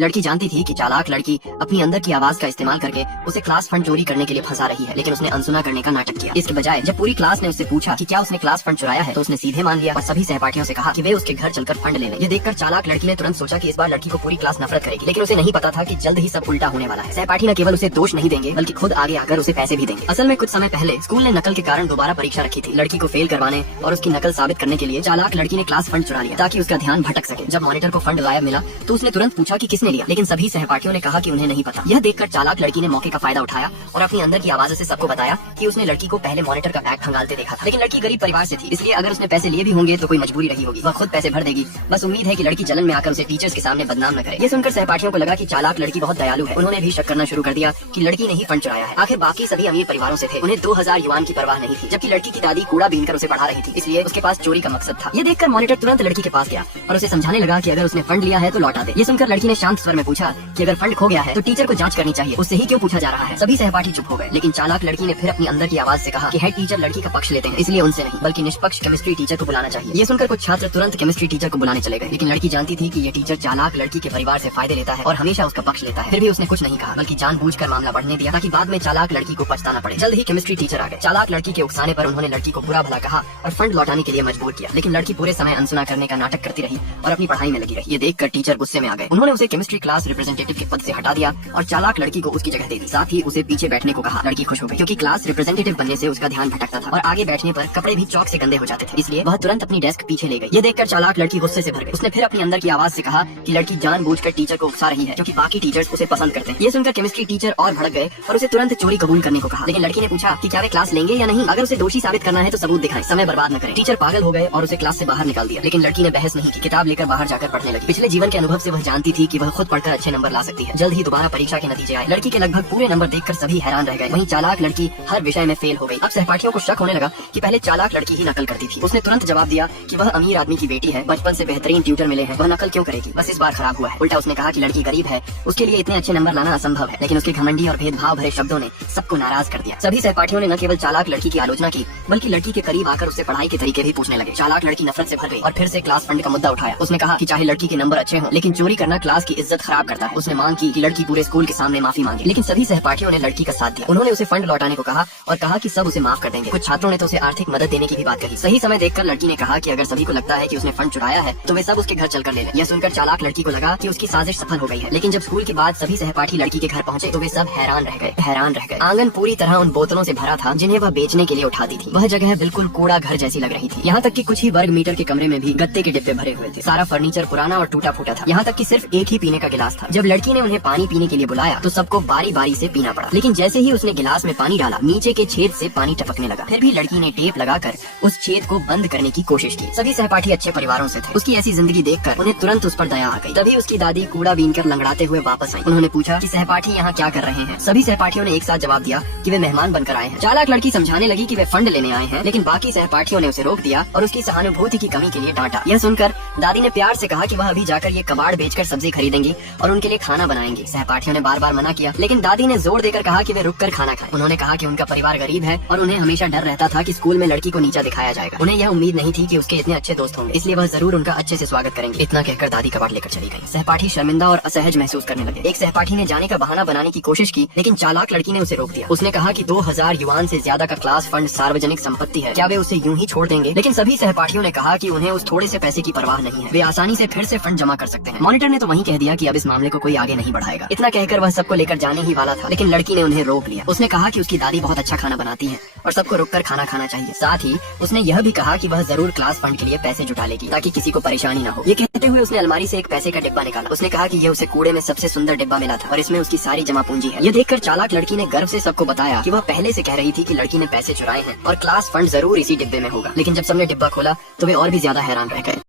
लड़की जानती थी कि चालाक लड़की अपनी अंदर की आवाज का इस्तेमाल करके उसे क्लास फंड चोरी करने के लिए फंसा रही है, लेकिन उसने अनसुना करने का नाटक किया। इसके बजाय जब पूरी क्लास ने उससे पूछा कि क्या उसने क्लास फंड चुराया है, तो उसने सीधे मान लिया और सभी सहपाठियों से कहा कि वे उसके घर चलकर फंड ले लें। ये देखकर चालाक लड़की ने तुरंत सोचा कि इस बार लड़की को पूरी क्लास नफरत करेगी, लेकिन उसे नहीं पता था कि जल्द ही सब उल्टा होने वाला है। सहपाठी न केवल उसे दोष नहीं देंगे बल्कि खुद आगे आकर उसे पैसे भी देंगे। असल में कुछ समय पहले स्कूल ने नकल के कारण दोबारा परीक्षा रखी थी। लड़की को फेल करवाने और उसकी नकल साबित करने के लिए चालाक लड़की ने क्लास फंड चुरा लिया ताकि उसका ध्यान भटक सके। जब मॉनिटर को फंड गायब मिला तो उसने तुरंत पूछा कि किसने लिया, लेकिन सभी सहपाठियों ने कहा कि उन्हें नहीं पता। यह देखकर चालाक लड़की ने मौके का फायदा उठाया और अपनी अंदर की आवाज से सबको बताया कि उसने लड़की को पहले मॉनिटर का बैग खंगालते देखा था। लेकिन लड़की गरीब परिवार से थी, इसलिए अगर उसने पैसे लिए भी होंगे तो कोई मजबूरी रही होगी, वह खुद पैसे भर देगी। बस उम्मीद है कि लड़की जलन में आकर उसे टीचर्स के सामने बदनाम न करे। ये सुनकर सहपाठियों को लगा कि चालाक लड़की बहुत दयालु है। उन्होंने भी शक करना शुरू कर दिया कि लड़की ने ही फंड चुराया है। आखिर बाकी सभी अमीर परिवारों से थे, उन्हें 2000 युआन की परवाह नहीं थी, जबकि लड़की की दादी कूड़ा बीनकर उसे पढ़ा रही थी, इसलिए उसके पास चोरी का मकसद था। ये देखकर मॉनिटर तुरंत लड़की के पास गया और उसे समझाने लगा कि अगर उसने फंड लिया है तो लौटा दे। ये सुनकर लड़की ने शांत स्वर में पूछा कि अगर फंड खो गया है तो टीचर को जांच करनी चाहिए, उससे ही क्यों पूछा जा रहा है। सभी सहपाठी चुप हो गए, लेकिन चालाक लड़की ने फिर अपनी अंदर की आवाज से कहा कि हेड टीचर लड़की का पक्ष लेते हैं, इसलिए उनसे नहीं बल्कि निष्पक्ष केमिस्ट्री टीचर को बुलाना चाहिए। ये सुनकर कुछ छात्र तुरंत केमिस्ट्री टीचर को बुलाने चले गए, लेकिन लड़की जानती थी कि ये टीचर चालाक लड़की के परिवार से फायदे लेता है और हमेशा उसका पक्ष लेता है। फिर भी उसने कुछ नहीं कहा बल्कि जानबूझकर मामला बढ़ने दिया ताकि बाद में चालाक लड़की को पछताना पड़े। जल्द ही केमिस्ट्री टीचर आ गए। चालाक लड़की के उकसाने पर उन्होंने लड़की को बुरा भला कहा और फंड लौटाने के लिए मजबूर किया, लेकिन लड़की पूरे समय अनसुना करने का नाटक करती रही और अपनी पढ़ाई में लगी रही। ये देखकर टीचर गुस्से में आ गए। उन्होंने उसे केमिस्ट्री क्लास रिप्रेजेंटेटिव के पद से हटा दिया और चालाक लड़की को उसकी जगह दे दी। साथ ही उसे पीछे बैठने को कहा। लड़की खुश हो गई क्योंकि क्लास रिप्रेजेंटेटिव बनने से उसका ध्यान भटकता था और आगे बैठने पर कपड़े भी चौक से गंदे हो जाते थे, इसलिए वह तुरंत अपनी डेस्क पीछे ले गई। ये देखकर चालाक लड़की गुस्से से भर गई। उसने फिर अपनी अंदर की आवाज से कहा कि लड़की जानबूझकर टीचर को उकसा रही है क्योंकि बाकी टीचर्स उसे पसंद करते हैं। ये सुनकर केमिस्ट्री टीचर और भड़क गए और उसे तुरंत चोरी कबूल करने को कहा, लेकिन लड़की ने पूछा कि क्या वे क्लास लेंगे या नहीं। अगर उसे दोषी साबित करना है तो सबूत दिखाएं, समय बर्बाद न करें। टीचर पागल हो गए और उसे क्लास से बाहर निकाल दिया, लेकिन लड़की ने बहस नहीं की, किताब लेकर बाहर जाकर पढ़ने लगी। पिछले जीवन के अनुभव से वह जानती थी कि वह खुद पढ़कर अच्छे नंबर ला सकती है। जल्द ही दोबारा परीक्षा के नतीजे आए। लड़की के लगभग पूरे नंबर देखकर सभी हैरान रह गए। वहीं चालाक लड़की हर विषय में फेल हो गई। अब सहपाठियों को शक होने लगा कि पहले चालाक लड़की ही नकल करती थी। उसने तुरंत जवाब दिया कि वह अमीर आदमी की बेटी है, बचपन से बेहतरीन ट्यूटर मिले हैं, वह नकल क्यों करेगी, बस इस बार खराब हुआ है। उल्टा उसने कहा कि लड़की गरीब है, उसके लिए इतने अच्छे नंबर लाना असंभव है, लेकिन उसके घमंडी और भेदभाव भरे शब्दों ने सबको नाराज कर दिया। सभी सहपाठियों ने न केवल चालाक लड़की की आलोचना की बल्कि लड़की के करीब आकर उससे पढ़ाई के तरीके भी पूछने लगे। चालाक लड़की नफरत से भर गई और फिर से क्लास फंड का मुद्दा उठाया। उसने कहा कि चाहे लड़की के नंबर अच्छे हों, लेकिन चोरी करना क्लास की इज्जत खराब करता है। उसने मांग की कि लड़की पूरे स्कूल के सामने माफी मांगे, लेकिन सभी सहपाठियों ने लड़की का साथ दिया। उन्होंने उसे फंड लौटाने को कहा और कहा कि सब उसे माफ कर देंगे। कुछ छात्रों ने तो उसे आर्थिक मदद देने की भी बात कही। सही समय देखकर लड़की ने कहा कि अगर सभी को लगता है कि उसने फंड चुराया है तो वे सब उसके घर चलकर ले लें। यह सुनकर चालाक लड़की को लगा कि उसकी साजिश सफल हो गई है, लेकिन जब स्कूल के बाद सभी सहपाठी लड़की के घर पहुंचे तो वे सब हैरान रह गए। आंगन पूरी तरह उन बोतलों से भरा था जिन्हें वह बेचने के लिए उठाती थी। वह जगह बिल्कुल कूड़ा घर जैसी लग रही थी। यहाँ तक कि कुछ ही वर्ग मीटर के कमरे में भी गत्ते के डिब्बे भरे हुए थे। सारा फर्नीचर पुराना और टूटा फूटा था। यहाँ तक कि सिर्फ एक ही पीने का गिलास था। जब लड़की ने उन्हें पानी पीने के लिए बुलाया तो सबको बारी बारी से पीना पड़ा, लेकिन जैसे ही उसने गिलास में पानी डाला नीचे के छेद से पानी टपकने लगा। फिर भी लड़की ने टेप लगाकर उस छेद को बंद करने की कोशिश की। सभी सहपाठी अच्छे परिवारों से थे। उसकी ऐसी जिंदगी देखकर उन्हें तुरंत उस पर दया आ गई। तभी उसकी दादी कूड़ा बीनकर लंगड़ाते हुए वापस आई। उन्होंने पूछा कि सहपाठी यहाँ क्या कर रहे हैं। सभी सहपाठियों ने एक साथ जवाब दिया कि वे मेहमान बनकर आए हैं। चालाक लड़की समझाने लगी कि वे फंड लेने आए हैं, लेकिन बाकी सहपाठियों ने उसे रोक दिया और उसकी सहानुभूति की कमी के लिए डांटा। यह सुनकर दादी ने प्यार से कहा कि वह अभी जाकर ये कबाड़ बेचकर सब्जी खरीदेंगी और उनके लिए खाना बनाएंगी। सहपाठियों ने बार बार मना किया, लेकिन दादी ने जोर देकर कहा कि वे रुककर खाना खाएं। उन्होंने कहा कि उनका परिवार गरीब है और उन्हें हमेशा डर रहता था कि स्कूल में लड़की को नीचा दिखाया जाएगा। उन्हें यह उम्मीद नहीं थी कि उसके इतने अच्छे दोस्त होंगे, इसलिए वह जरूर उनका अच्छे से स्वागत करेंगे। इतना कहकर दादी कबाड़ लेकर चली गई। सहपाठी शर्मिंदा और असहज महसूस करने लगे। एक सहपाठी ने जाने का बहाना बनाने की कोशिश की, लेकिन चालाक लड़की ने उसे रोक दिया। उसने कहा कि 2000 युआन से ज्यादा का क्लास फंड सार्वजनिक संपत्ति है, क्या वे उसे यूं ही छोड़ देंगे। लेकिन सभी सहपाठियों ने कहा कि उन्हें उस थोड़े से पैसे की परवाह नहीं है, वे आसानी से फिर से फंड जमा कर सकते हैं। मॉनिटर ने तो वहीं कह दिया कि अब इस मामले को कोई आगे नहीं बढ़ाएगा। इतना कहकर वह सबको लेकर जाने ही वाला था, लेकिन लड़की ने उन्हें रोक लिया। उसने कहा कि उसकी दादी बहुत अच्छा खाना बनाती है और सबको रुककर खाना खाना चाहिए। साथ ही उसने यह भी कहा कि वह जरूर क्लास फंड के लिए पैसे जुटा लेगी ताकि किसी को परेशानी न हो। ये कहते हुए उसने अलमारी से एक पैसे का डिब्बा निकाला। उसने कहा कि यह उसे कूड़े में सबसे सुंदर डिब्बा मिला था और इसमें उसकी सारी जमा पूंजी है। ये देखकर चालाक लड़की ने गर्व से सबको बताया कि वह पहले से कह रही थी कि लड़की ने पैसे चुराए हैं और क्लास फंड जरूर इसी डिब्बे में होगा। लेकिन जब सबने डिब्बा खोला तो वे और भी ज्यादा हैरान रह गए।